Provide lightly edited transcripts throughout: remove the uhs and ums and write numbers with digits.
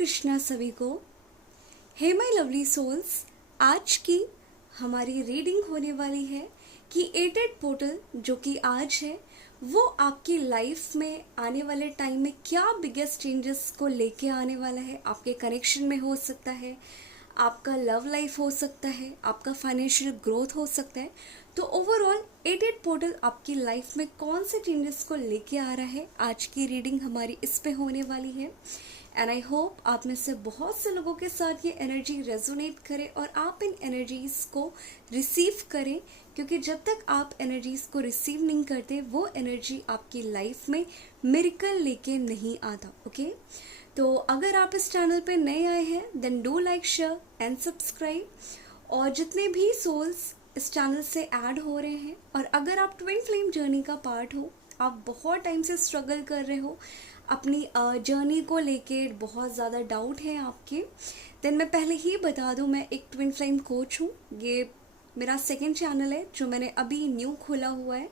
कृष्णा सभी को। Hey my lovely souls, आज की हमारी रीडिंग होने वाली है कि एटेड पोर्टल जो कि आज है वो आपकी लाइफ में आने वाले टाइम में क्या बिगेस्ट चेंजेस को लेके आने वाला है। आपके कनेक्शन में हो सकता है, आपका लव लाइफ हो सकता है, आपका फाइनेंशियल ग्रोथ हो सकता है। तो ओवरऑल एटेड पोर्टल आपकी लाइफ में कौन से चेंजेस को लेके आ रहा है, आज की रीडिंग हमारी इस पे होने वाली है। एंड आई होप आप में से बहुत से लोगों के साथ ये एनर्जी रेजोनेट करे और आप इन एनर्जीज को रिसीव करें, क्योंकि जब तक आप एनर्जीज को रिसीव नहीं करते वो एनर्जी आपकी लाइफ में मिरेकल लेके नहीं आता। ओके, तो अगर आप इस चैनल पे नए आए हैं then do like, share and subscribe. और जितने भी सोल्स इस चैनल से ऐड हो रहे हैं, और अगर आप ट्विन फ्लेम जर्नी का पार्ट हो, आप बहुत टाइम से स्ट्रगल कर रहे हो अपनी जर्नी को लेके, बहुत ज़्यादा डाउट है आपके, देन मैं पहले ही बता दूं मैं एक ट्विन फ्लेम कोच हूँ। ये मेरा सेकंड चैनल है जो मैंने अभी न्यू खोला हुआ है।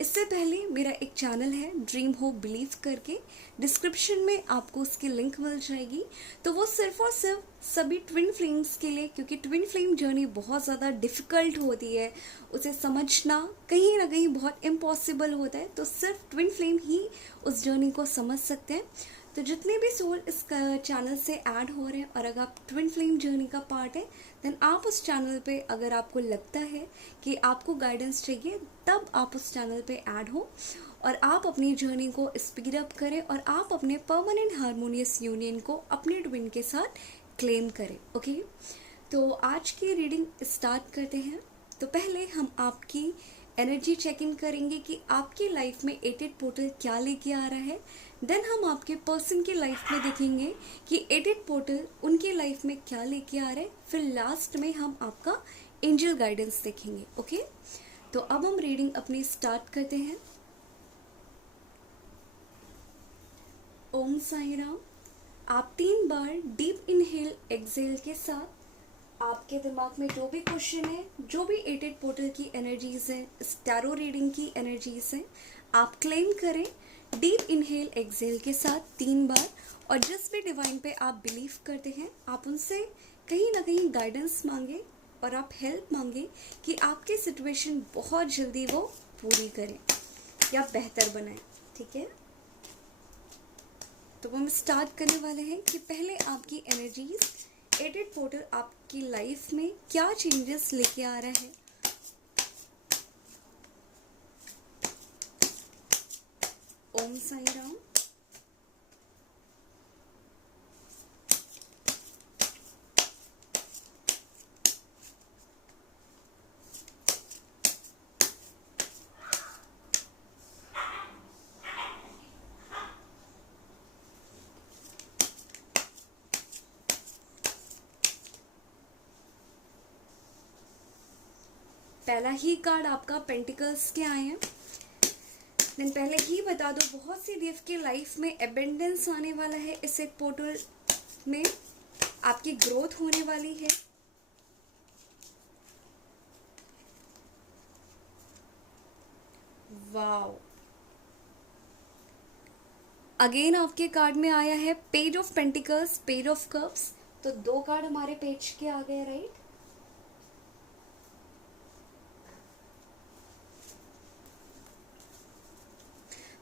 इससे पहले मेरा एक चैनल है ड्रीम होप बिलीव करके, डिस्क्रिप्शन में आपको उसकी लिंक मिल जाएगी। तो वो सिर्फ और सिर्फ सभी ट्विन फ्लेम्स के लिए, क्योंकि ट्विन फ्लेम जर्नी बहुत ज़्यादा डिफ़िकल्ट होती है, उसे समझना कहीं ना कहीं बहुत इम्पॉसिबल होता है। तो सिर्फ ट्विन फ्लेम ही उस जर्नी को समझ सकते हैं। तो जितने भी सोल इस चैनल से ऐड हो रहे हैं और अगर आप ट्विन फ्लेम जर्नी का पार्ट है देन आप उस चैनल पे, अगर आपको लगता है कि आपको गाइडेंस चाहिए, तब आप उस चैनल पे ऐड हो और आप अपनी जर्नी को स्पीड अप करें और आप अपने परमानेंट हार्मोनियस यूनियन को अपने ट्विन के साथ क्लेम करें। ओके, तो आज की रीडिंग स्टार्ट करते हैं। तो पहले हम आपकी एनर्जी चेक इन करेंगे कि आपकी लाइफ में एटेड पोर्टल क्या लेके आ रहा है। देन हम आपके पर्सन की लाइफ में देखेंगे कि एटेड पोर्टल उनकी लाइफ में क्या लेके आ रहा है। फिर लास्ट में हम आपका एंजल गाइडेंस देखेंगे। ओके, तो अब हम रीडिंग अपनी स्टार्ट करते हैं। ओम साई राम। आप 3 बार डीप इनहेल एक्सेल के साथ आपके दिमाग में जो भी क्वेश्चन है, जो भी एटेड पोर्टल की एनर्जीज है, टैरो रीडिंग की एनर्जीज है, आप क्लेम करें डीप इनहेल एक्सेल के साथ 3 बार। और जिस भी डिवाइन पे आप बिलीव करते हैं आप उनसे कहीं ना कहीं गाइडेंस मांगे और आप हेल्प मांगे कि आपकी सिचुएशन बहुत जल्दी वो पूरी करें या बेहतर बनाए। ठीक है, तो हम स्टार्ट करने वाले हैं कि पहले आपकी एनर्जीज एटेड पोर्टल आपकी लाइफ में क्या चेंजेस लेके आ रहा है। ओम साई राम। पहला ही कार्ड आपका पेंटिकल्स के आए हैं। देन पहले ही बता दो, बहुत सी देव के लाइफ में एबेंडेंस आने वाला है। इस एक पोर्टल में आपकी ग्रोथ होने वाली है। वाओ, अगेन आपके कार्ड में आया है page of pentacles, page of cups. तो 2 कार्ड हमारे पेज के आ गए, राइट।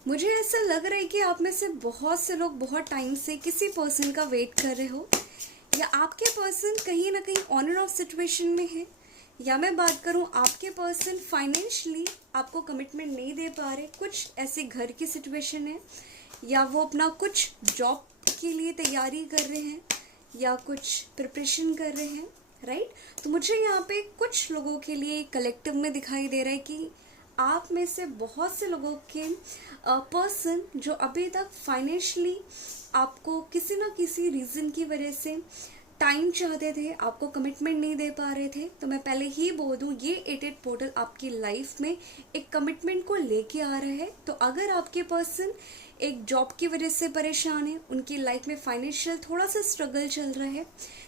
मुझे ऐसा लग रहा है कि आप में से बहुत से लोग बहुत टाइम से किसी पर्सन का वेट कर रहे हो, या आपके पर्सन कहीं ना कहीं ऑन एंड ऑफ सिचुएशन में है, या मैं बात करूं आपके पर्सन फाइनेंशियली आपको कमिटमेंट नहीं दे पा रहे, कुछ ऐसे घर की सिचुएशन है, या वो अपना कुछ जॉब के लिए तैयारी कर रहे हैं या कुछ प्रिपरेशन कर रहे हैं, राइट। तो मुझे यहाँ पे कुछ लोगों के लिए कलेक्टिव में दिखाई दे रहा है कि आप में से बहुत से लोगों के पर्सन जो अभी तक फाइनेंशियली आपको किसी ना किसी रीज़न की वजह से टाइम चाहते थे, आपको कमिटमेंट नहीं दे पा रहे थे, तो मैं पहले ही बोल दूं ये एटेड पोर्टल आपकी लाइफ में एक कमिटमेंट को लेके आ रहा है। तो अगर आपके पर्सन एक जॉब की वजह से परेशान है, उनकी लाइफ में फाइनेंशियल थोड़ा सा स्ट्रगल चल रहा है,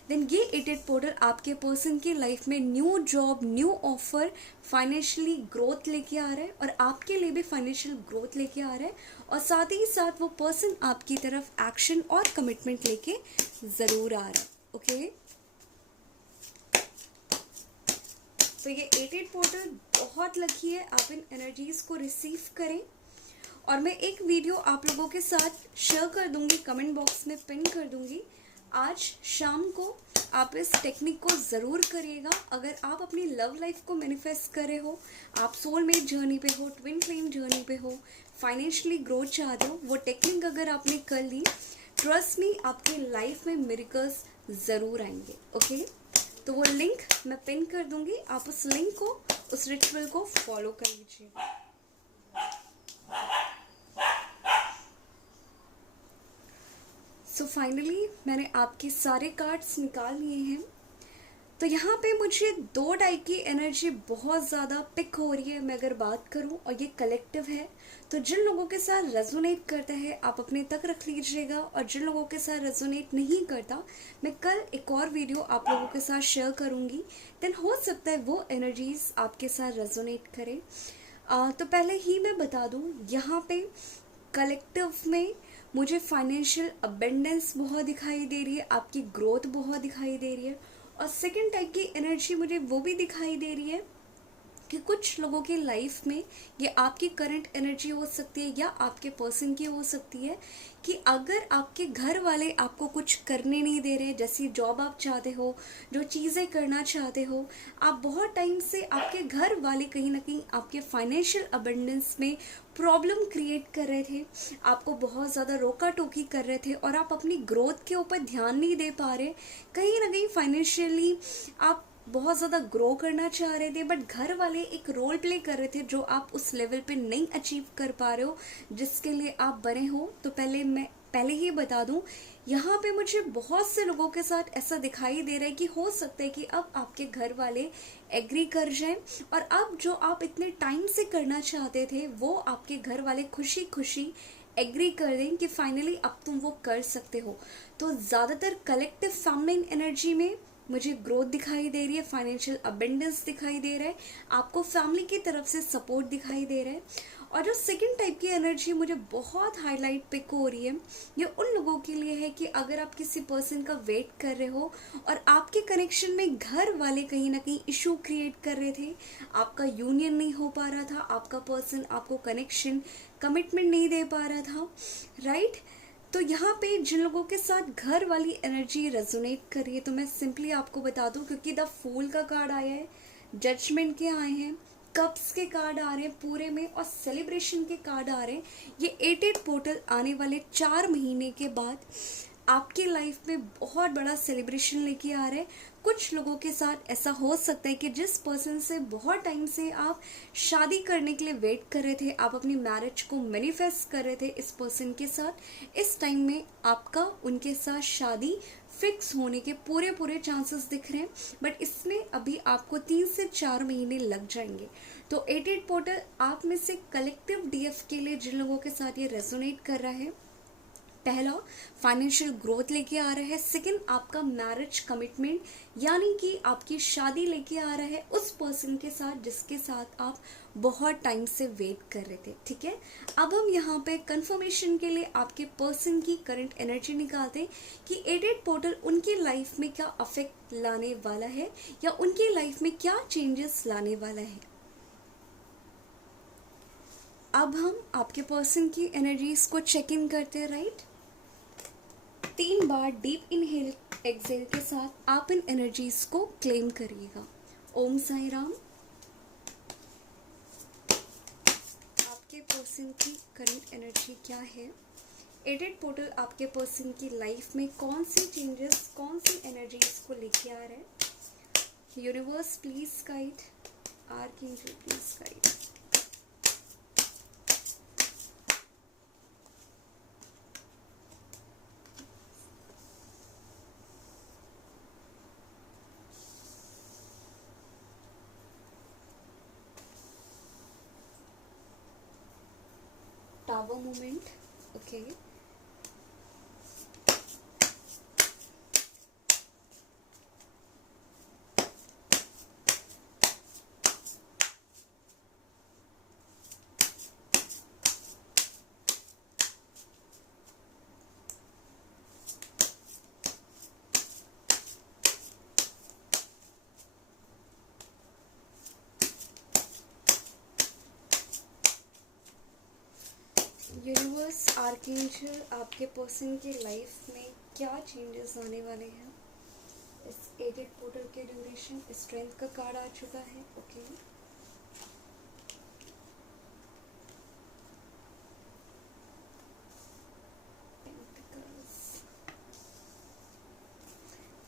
देन ये एटेड पोर्टल आपके पर्सन की लाइफ में new job, new offer, financially growth लेके आ रहा है, और आपके लिए भी फाइनेंशियल ग्रोथ लेके आ रहा है, और साथ ही साथ वो पर्सन आपकी तरफ एक्शन और कमिटमेंट लेके ज़रूर आ रहा है। ओके, तो ये एटेड पोर्टल बहुत लकी है, आप इन एनर्जीज को रिसीव करें। और मैं एक वीडियो आप लोगों के साथ शेयर कर दूंगी, कमेंट बॉक्स में पिन कर दूंगी। आज शाम को आप इस टेक्निक को ज़रूर करिएगा। अगर आप अपनी लव लाइफ को मैनिफेस्ट कर रहे हो, आप सोलमेट जर्नी पे हो, ट्विन फ्लेम जर्नी पे हो, फाइनेंशियली ग्रोथ चाहते हो, वो टेक्निक अगर आपने कर ली, ट्रस्ट मी, आपकी लाइफ में मिरेकल्स ज़रूर आएंगे। ओके, तो वो लिंक मैं पिन कर दूंगी, आप उस लिंक को, उस रिचुअल को फॉलो कर लीजिएगा। सो फाइनली मैंने आपके सारे कार्ड्स निकाल लिए हैं। तो यहाँ पे मुझे 2 टाइप की एनर्जी बहुत ज़्यादा पिक हो रही है। मैं अगर बात करूँ, और ये कलेक्टिव है, तो जिन लोगों के साथ रेजोनेट करता है आप अपने तक रख लीजिएगा, और जिन लोगों के साथ रेजोनेट नहीं करता, मैं कल एक और वीडियो आप लोगों के साथ शेयर करूँगी, देन हो सकता है वो एनर्जीज आपके साथ रेजोनेट करें। तो पहले ही मैं बता दूँ, यहाँ पे कलेक्टिव में मुझे फाइनेंशियल अबेंडेंस बहुत दिखाई दे रही है, आपकी ग्रोथ बहुत दिखाई दे रही है। और सेकंड टाइप की एनर्जी मुझे वो भी दिखाई दे रही है कि कुछ लोगों की लाइफ में, ये आपकी करंट एनर्जी हो सकती है या आपके पर्सन की हो सकती है, कि अगर आपके घर वाले आपको कुछ करने नहीं दे रहे, जैसी जॉब आप चाहते हो, जो चीज़ें करना चाहते हो, आप बहुत टाइम से आपके घर वाले कहीं ना कहीं आपके फाइनेंशियल अबंडेंस में प्रॉब्लम क्रिएट कर रहे थे, आपको बहुत ज़्यादा रोका टोकी कर रहे थे, और आप अपनी ग्रोथ के ऊपर ध्यान नहीं दे पा रहे। कहीं ना कहीं फाइनेंशियली आप बहुत ज़्यादा ग्रो करना चाह रहे थे, बट घर वाले एक रोल प्ले कर रहे थे जो आप उस लेवल पे नहीं अचीव कर पा रहे हो जिसके लिए आप बने हो। तो पहले ही बता दूं, यहाँ पे मुझे बहुत से लोगों के साथ ऐसा दिखाई दे रहा है कि हो सकता है कि अब आपके घर वाले एग्री कर जाएं, और अब जो आप इतने टाइम से करना चाहते थे वो आपके घर वाले खुशी खुशी एग्री कर दें कि फाइनली अब तुम वो कर सकते हो। तो ज़्यादातर कलेक्टिव फेमिनिन एनर्जी में मुझे ग्रोथ दिखाई दे रही है, फाइनेंशियल अबेंडेंस दिखाई दे रहा है, आपको फैमिली की तरफ से सपोर्ट दिखाई दे रहा है। और जो सेकंड टाइप की एनर्जी मुझे बहुत हाईलाइट पिक हो रही है, ये उन लोगों के लिए है कि अगर आप किसी पर्सन का वेट कर रहे हो और आपके कनेक्शन में घर वाले कहीं ना कहीं इशू क्रिएट कर रहे थे, आपका यूनियन नहीं हो पा रहा था, आपका पर्सन आपको कनेक्शन, कमिटमेंट नहीं दे पा रहा था, राइट। तो यहाँ पे जिन लोगों के साथ घर वाली एनर्जी रेजोनेट कर रही है, तो मैं सिंपली आपको बता दूं, क्योंकि द फूल का कार्ड आया है, जजमेंट के आए हैं, कप्स के कार्ड आ रहे हैं पूरे में, और सेलिब्रेशन के कार्ड आ रहे हैं। ये एटेड पोर्टल आने वाले 4 महीने के बाद आपकी लाइफ में बहुत बड़ा सेलिब्रेशन लेके आ रहे हैं। कुछ लोगों के साथ ऐसा हो सकता है कि जिस पर्सन से बहुत टाइम से आप शादी करने के लिए वेट कर रहे थे, आप अपनी मैरिज को मैनिफेस्ट कर रहे थे इस पर्सन के साथ, इस टाइम में आपका उनके साथ शादी फिक्स होने के पूरे चांसेस दिख रहे हैं, बट इसमें अभी आपको 3 से 4 महीने लग जाएंगे। तो एटेड पोर्टल आप में से कलेक्टिव डीएफ के लिए जिन लोगों के साथ ये रेजोनेट कर रहा है, पहला फाइनेंशियल ग्रोथ लेके आ रहा है, सेकंड आपका मैरिज कमिटमेंट यानी कि आपकी शादी लेके आ रहा है उस पर्सन के साथ जिसके साथ आप बहुत टाइम से वेट कर रहे थे। ठीक है, अब हम यहाँ पे कंफर्मेशन के लिए आपके पर्सन की करंट एनर्जी निकालते हैं कि एटेड पोर्टल उनकी लाइफ में क्या अफेक्ट लाने वाला है या उनकी लाइफ में क्या चेंजेस लाने वाला है। अब हम आपके पर्सन की एनर्जीज को चेक इन करते हैं, राइट। 3 बार डीप इनहेल एक्सेल के साथ आप इन एनर्जीज को क्लेम करिएगा। ओम साई राम। आपके पर्सन की करंट एनर्जी क्या है, एटेड पोर्टल आपके पर्सन की लाइफ में कौन सी चेंजेस, कौन सी एनर्जीज को लेके आ रहा है। Universe please guide, archangel please guide. Tower movement. Okay, universe archangel आपके पर्सन की लाइफ में क्या चेंजेस आने वाले हैं इस एडेड पोर्टल के ड्यूरेशन. स्ट्रेंथ का कार्ड आ चुका है. ओके,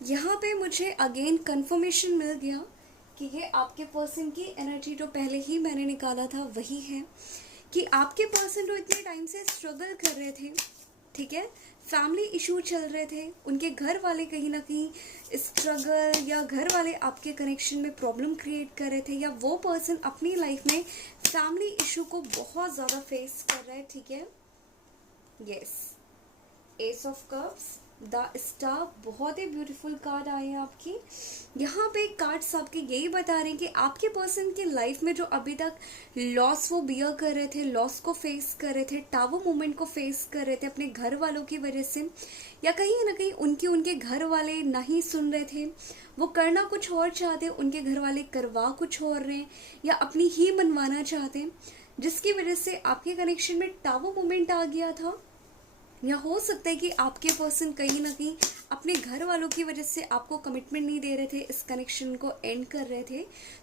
यहाँ पे मुझे अगेन कंफर्मेशन मिल गया कि ये आपके पर्सन की एनर्जी जो पहले ही मैंने निकाला था वही है कि आपके पर्सन जो इतने टाइम से स्ट्रगल कर रहे थे, ठीक है, फैमिली इशू चल रहे थे, उनके घर वाले कहीं ना कहीं स्ट्रगल या घर वाले आपके कनेक्शन में प्रॉब्लम क्रिएट कर रहे थे, या वो पर्सन अपनी लाइफ में फैमिली इशू को बहुत ज़्यादा फेस कर रहा है. ठीक है, yes, S of cups, the star, बहुत ही ब्यूटीफुल कार्ड आए हैं आपकी. यहाँ पे कार्ड्स आपके यही बता रहे हैं कि आपके पर्सन की लाइफ में जो अभी तक लॉस वो बियर कर रहे थे, लॉस को फेस कर रहे थे, टावर मूवमेंट को फेस कर रहे थे अपने घर वालों की वजह से, या कहीं ना कहीं उनके घर वाले नहीं सुन रहे थे, वो करना कुछ और चाहते, उनके घर वाले करवा कुछ और रहे हैं, या अपनी ही मनवाना चाहते हैं, जिसकी वजह से आपके कनेक्शन में टावर मूवमेंट आ गया था. या हो सकता है कि आपके पर्सन कहीं ना कहीं अपने घर वालों की वजह से आपको कमिटमेंट नहीं दे रहे थे, इस कनेक्शन को एंड कर रहे थे.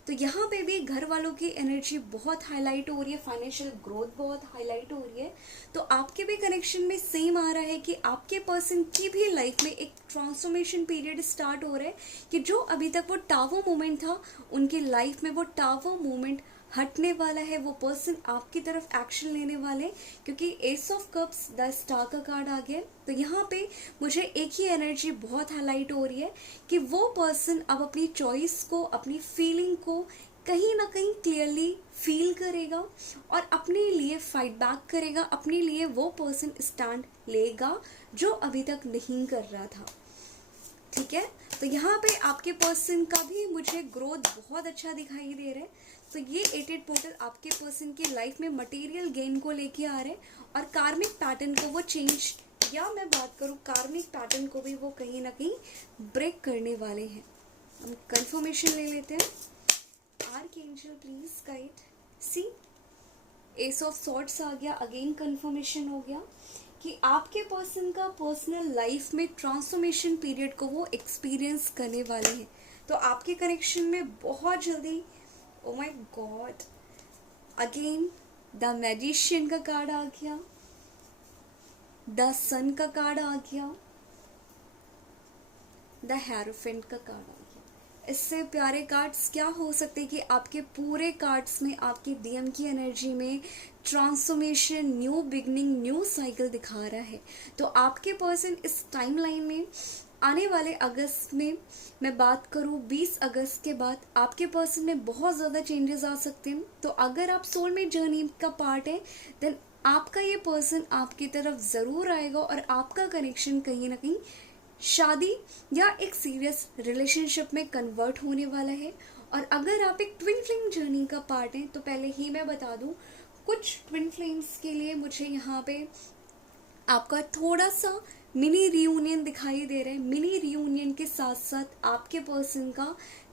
तो यहाँ पे भी घर वालों की एनर्जी बहुत हाईलाइट हो रही है, फाइनेंशियल ग्रोथ बहुत हाईलाइट हो रही है. तो आपके भी कनेक्शन में सेम आ रहा है कि आपके पर्सन की भी लाइफ में एक ट्रांसफॉर्मेशन पीरियड स्टार्ट हो रहा है कि जो अभी तक वो टावर मोमेंट था, उनकी लाइफ में वो टावर मोमेंट हटने वाला है. वो पर्सन आपकी तरफ एक्शन लेने वाले, क्योंकि S of cups, the star का कार्ड आ गया. तो यहाँ पे मुझे एक ही एनर्जी बहुत हाईलाइट हो रही है कि वो पर्सन अब अपनी चॉइस को, अपनी फीलिंग को कहीं ना कहीं क्लियरली फील करेगा और अपने लिए फाइट बैक करेगा, अपने लिए वो पर्सन स्टैंड लेगा जो अभी तक नहीं कर रहा था. ठीक है, तो यहाँ पे आपके पर्सन का भी मुझे ग्रोथ बहुत अच्छा दिखाई दे रहा है. तो ये एटेड पोर्टल आपके पर्सन की लाइफ में मटेरियल गेन को लेके आ रहे हैं और कार्मिक पैटर्न को वो चेंज, या मैं बात करूँ कार्मिक पैटर्न को भी वो कहीं ना कहीं ब्रेक करने वाले हैं. हम कंफर्मेशन ले लेते हैं. Archangel please guide. See, ace of swords आ गया, अगेन कंफर्मेशन हो गया कि आपके पर्सन का पर्सनल लाइफ में ट्रांसफॉर्मेशन पीरियड को वो एक्सपीरियंस करने वाले हैं. तो आपके कनेक्शन में बहुत जल्दी, oh my God, again the magician का कार्ड आ गया, द सन का कार्ड आ गया, द हेरोफेंट का कार्ड आ गया. इससे प्यारे कार्ड्स क्या हो सकते हैं कि आपके पूरे कार्ड्स में आपकी डीएम की एनर्जी में transformation, new beginning, new cycle दिखा रहा है. तो आपके पर्सन इस टाइमलाइन में आने वाले अगस्त में, मैं बात करूँ 20 अगस्त के बाद, आपके पर्सन में बहुत ज़्यादा चेंजेस आ सकते हैं. तो अगर आप सोलमेट जर्नी का पार्ट है, देन आपका ये पर्सन आपकी तरफ ज़रूर आएगा और आपका कनेक्शन कहीं ना कहीं शादी या एक सीरियस रिलेशनशिप में कन्वर्ट होने वाला है. और अगर आप एक ट्विन फ्लेम जर्नी का पार्ट हैं, तो पहले ही मैं बता दूं, कुछ ट्विन फ्लेम्स के लिए मुझे यहाँ पे आपका थोड़ा सा मिनी रियूनियन दिखाई दे रहा है. मिनी रियूनियन के साथ साथ आपके पर्सन का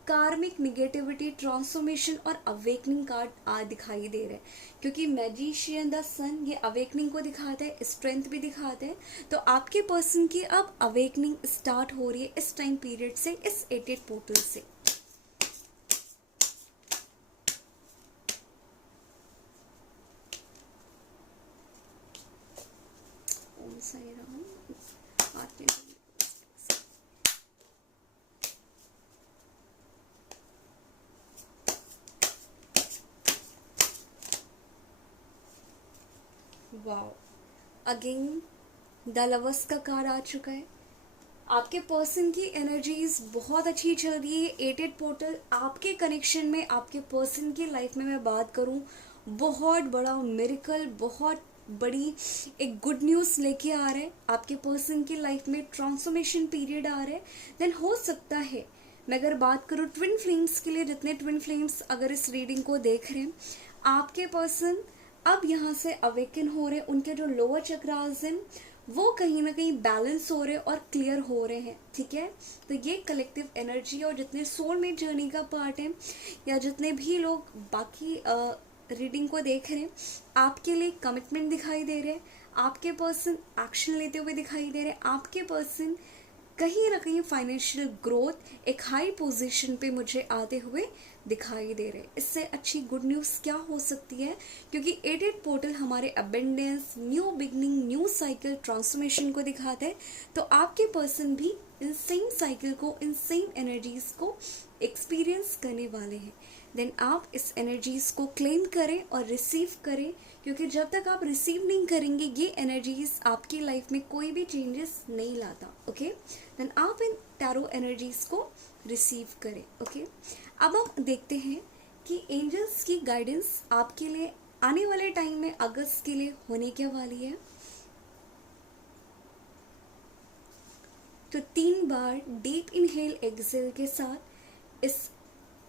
कार्मिक निगेटिविटी, ट्रांसफॉर्मेशन और अवेकनिंग कार्ड दिखाई दे रहा है, क्योंकि मैजिशियन द सन ये अवेकनिंग को दिखाता है, स्ट्रेंथ भी दिखाता है. तो आपके पर्सन की अब अवेकनिंग स्टार्ट हो रही है इस टाइम पीरियड से, इस एटेड पोर्टल से. Om Sai Ram. Wow, again the lovers का कार्ड आ चुका है. आपके पर्सन की एनर्जीज बहुत अच्छी चल रही है. एटेड पोर्टल आपके कनेक्शन में, आपके पर्सन की लाइफ में मैं बात करूं, बहुत बड़ा मिरेकल, बहुत बड़ी एक गुड न्यूज़ लेके आ रहा है, आपके पर्सन की लाइफ में ट्रांसफॉर्मेशन पीरियड आ रहा है, देन हो सकता है, मैं अगर बात करूँ ट्विन फ्लेम्स के लिए, जितने ट्विन फ्लेम्स अगर इस रीडिंग को देख रहे हैं, आपके पर्सन अब यहाँ से अवेकन हो रहे हैं, उनके जो लोअर चक्रास हैं वो कहीं ना कहीं बैलेंस हो रहे हैं और क्लियर हो रहे हैं, ठीक है। तो ये कलेक्टिव एनर्जी और जितने सोलमेट जर्नी का पार्ट है या जितने भी लोग बाकी रीडिंग को देख रहे हैं, आपके लिए कमिटमेंट दिखाई दे रहे हैं, आपके पर्सन एक्शन लेते हुए दिखाई दे रहे हैं, आपके पर्सन कहीं ना कहीं फाइनेंशियल ग्रोथ एक हाई पोजीशन पे मुझे आते हुए दिखाई दे रहे हैं। इससे अच्छी गुड न्यूज़ क्या हो सकती है, क्योंकि एडेड पोर्टल हमारे abundance, new beginning, new cycle, transformation को दिखाता है। तो आपके पर्सन भी इन सेम साइकिल को, इन सेम एनर्जीज को एक्सपीरियंस करने वाले हैं। देन आप इस एनर्जीज को क्लेम करें और रिसीव करें, क्योंकि जब तक आप रिसीव नहीं करेंगे ये एनर्जीज आपकी लाइफ में कोई भी चेंजेस नहीं लाता। ओके, देन आप इन टैरो एनर्जीज को रिसीव करें। ओके, अब हम देखते हैं कि एंजल्स की गाइडेंस आपके लिए आने वाले टाइम में अगस्त के लिए होने क्या वाली है। तो 3 बार डीप इनहेल एक्सेल के साथ इस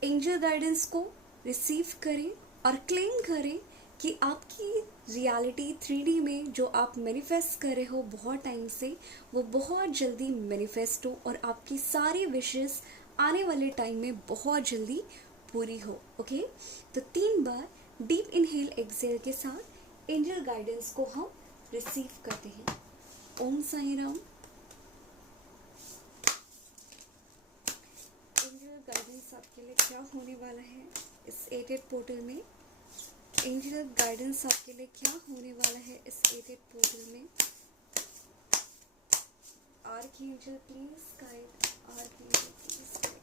एंजल गाइडेंस को रिसीव करें और क्लेम करें कि आपकी रियलिटी 3D में जो आप मैनिफेस्ट कर रहे हो बहुत टाइम से, वो बहुत जल्दी मैनिफेस्ट हो और आपकी सारी विशेस आने वाले टाइम में बहुत जल्दी पूरी हो। ओके, तो 3 बार डीप इनहेल एक्सेल के साथ एंजल गाइडेंस को हम रिसीव करते हैं। ओम साई राम। एंजल गाइडेंस आपके लिए क्या होने वाला है इस एडेड पोर्टल में? एंजल गाइडेंस आपके लिए क्या होने वाला है इस एडेड पोर्टल में? Archangel please guide, archangel please guide.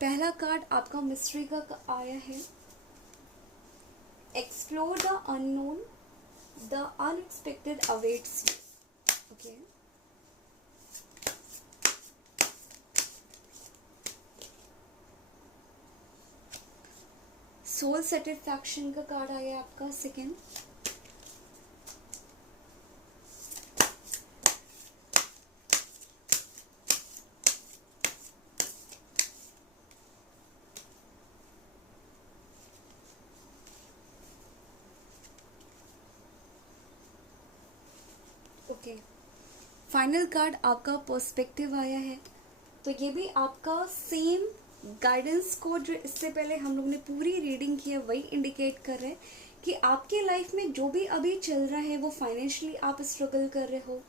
पहला कार्ड आपका मिस्ट्री का आया है, explore the unknown, the unexpected awaits you. Okay, soul satisfaction का कार्ड आया आपका सेकेंड, ओके, फाइनल कार्ड आपका पर्सपेक्टिव आया है। तो ये भी आपका सेम गाइडेंस को जो इससे पहले हम लोग ने पूरी रीडिंग की है वही इंडिकेट कर रहे हैं कि आपके लाइफ में जो भी अभी चल रहा है, वो फाइनेंशियली आप स्ट्रगल कर रहे हो,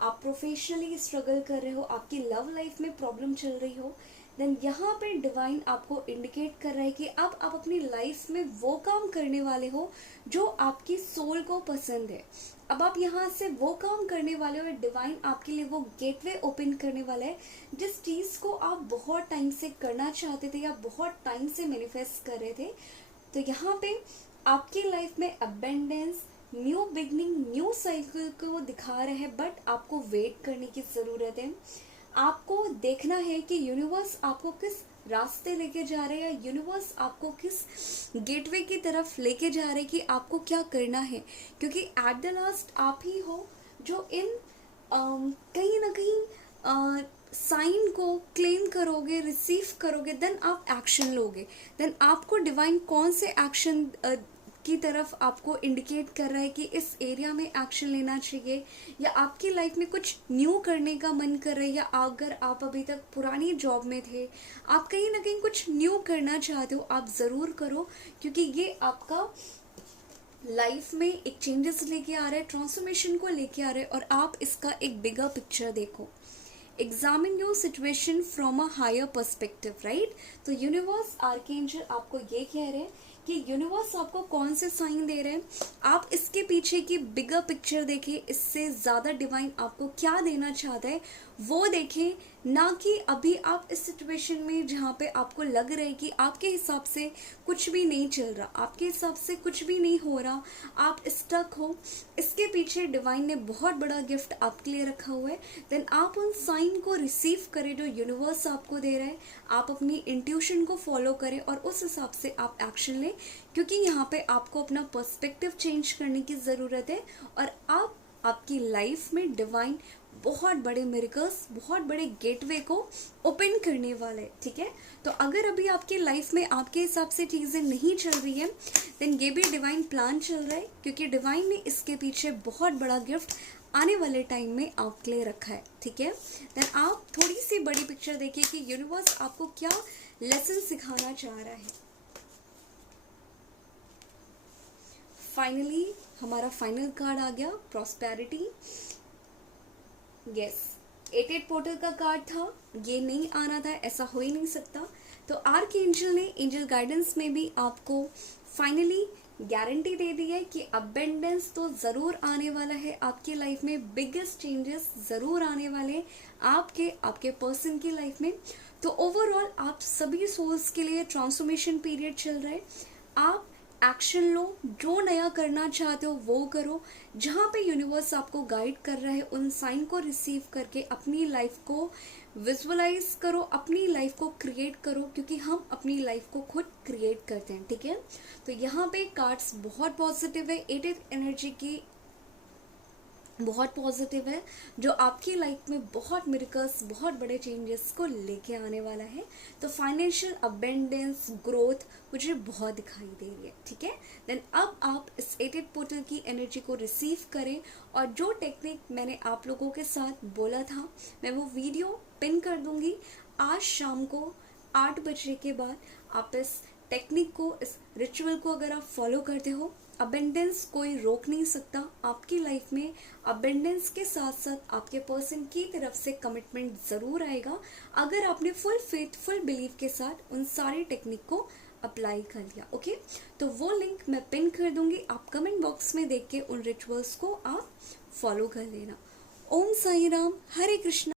आप प्रोफेशनली स्ट्रगल कर रहे हो, आपकी लव लाइफ में प्रॉब्लम चल रही हो, देन यहाँ पे डिवाइन आपको इंडिकेट कर रहा है कि अब आप अपनी लाइफ में वो काम करने वाले हो जो आपकी सोल को पसंद है। अब आप यहाँ से वो काम करने वाले हो, डिवाइन आपके लिए वो गेटवे ओपन करने वाला है जिस चीज़ को आप बहुत टाइम से करना चाहते थे या बहुत टाइम से मैनिफेस्ट कर रहे थे। तो यहाँ पे आपकी लाइफ में abundance, new beginning, new cycle को दिखा रहे हैं, बट आपको वेट करने की ज़रूरत है। आपको देखना है कि यूनिवर्स आपको किस रास्ते लेके जा रहे हैं, या यूनिवर्स आपको किस गेटवे की तरफ लेके जा रहे हैं कि आपको क्या करना है, क्योंकि एट द लास्ट आप ही हो जो इन कहीं ना कहीं साइन को क्लेम करोगे, रिसीव करोगे, देन आप एक्शन लोगे। देन आपको डिवाइन कौन से एक्शन की तरफ आपको इंडिकेट कर रहा है कि इस एरिया में एक्शन लेना चाहिए, या आपकी लाइफ में कुछ न्यू करने का मन कर रहा है, या अगर आप अभी तक पुरानी जॉब में थे, आप कहीं ना कहीं कुछ न्यू करना चाहते हो, आप ज़रूर करो, क्योंकि ये आपका लाइफ में एक चेंजेस लेके आ रहा है, ट्रांसफॉर्मेशन को लेके आ रहा है, और आप इसका एक बिगर पिक्चर देखो। Examine your situation from a higher perspective, right. तो यूनिवर्स आर्कएंजल आपको ये कह रहे हैं कि यूनिवर्स आपको कौन से साइन दे रहे हैं, आप इसके पीछे की बिगर पिक्चर देखिए, इससे ज़्यादा डिवाइन आपको क्या देना चाहता है वो देखें, ना कि अभी आप इस सिचुएशन में जहाँ पे आपको लग रहा है कि आपके हिसाब से कुछ भी नहीं चल रहा, आपके हिसाब से कुछ भी नहीं हो रहा, आप स्टक हो। इसके पीछे डिवाइन ने बहुत बड़ा गिफ्ट आपके लिए रखा हुआ है। देन आप उन साइन को रिसीव करें जो यूनिवर्स आपको दे रहा है, आप अपनी इंट्यूशन को फॉलो करें और उस हिसाब से आप एक्शन लें, क्योंकि यहाँ पे आपको अपना पर्सपेक्टिव चेंज करने की ज़रूरत है और आप आपकी लाइफ में डिवाइन बहुत बड़े मिरेकल्स, बहुत बड़े गेटवे को ओपन करने वाले, ठीक है। तो अगर अभी आपकी लाइफ में आपके हिसाब से चीज़ें नहीं चल रही है, देन ये भी डिवाइन प्लान चल रहा है, क्योंकि डिवाइन ने इसके पीछे बहुत बड़ा गिफ्ट आने वाले टाइम में आपके लिए रखा है, ठीक है। देन आप थोड़ी सी बड़ी पिक्चर देखिए कि यूनिवर्स आपको क्या लेसन सिखाना चाह रहा है। फाइनली हमारा फाइनल कार्ड आ गया, प्रॉस्पेरिटी। यस, 88 पोर्टल का कार्ड था, ये नहीं आना था, ऐसा हो ही नहीं सकता। तो आर्क एंजल ने एंजल गाइडेंस में भी आपको फाइनली गारंटी दे दी है कि अबेंडेंस तो ज़रूर आने वाला है आपकी लाइफ में, बिगेस्ट चेंजेस ज़रूर आने वाले आपके पर्सन की लाइफ में। तो ओवरऑल आप सभी सोल्स के लिए ट्रांसफॉर्मेशन पीरियड चल रहा है। आप एक्शन लो, जो नया करना चाहते हो वो करो। जहाँ पे यूनिवर्स आपको गाइड कर रहा है उन साइन को रिसीव करके अपनी लाइफ को विजुअलाइज करो, अपनी लाइफ को क्रिएट करो, क्योंकि हम अपनी लाइफ को खुद क्रिएट करते हैं, ठीक है। तो यहाँ पे कार्ड्स बहुत पॉजिटिव है, 88 एनर्जी की बहुत पॉजिटिव है, जो आपकी लाइफ में बहुत मिरेकल्स, बहुत बड़े चेंजेस को लेके आने वाला है। तो फाइनेंशियल अबेंडेंस, ग्रोथ मुझे बहुत दिखाई दे रही है, ठीक है। देन अब आप इस 88 पोर्टल की एनर्जी को रिसीव करें, और जो टेक्निक मैंने आप लोगों के साथ बोला था मैं वो वीडियो पिन कर दूंगी। आज शाम को 8 बजे के बाद आप इस टेक्निक को, इस रिचुअल को अगर आप फॉलो करते हो, अबेंडेंस कोई रोक नहीं सकता। आपकी लाइफ में अबेंडेंस के साथ साथ आपके पर्सन की तरफ से कमिटमेंट ज़रूर आएगा, अगर आपने फुल फेथ, फुल बिलीव के साथ उन सारी टेक्निक को अप्लाई कर लिया, ओके। तो वो लिंक मैं पिन कर दूंगी, आप कमेंट बॉक्स में देख के उन रिचुअल्स को आप फॉलो कर लेना। ओम साई राम, हरे कृष्णा।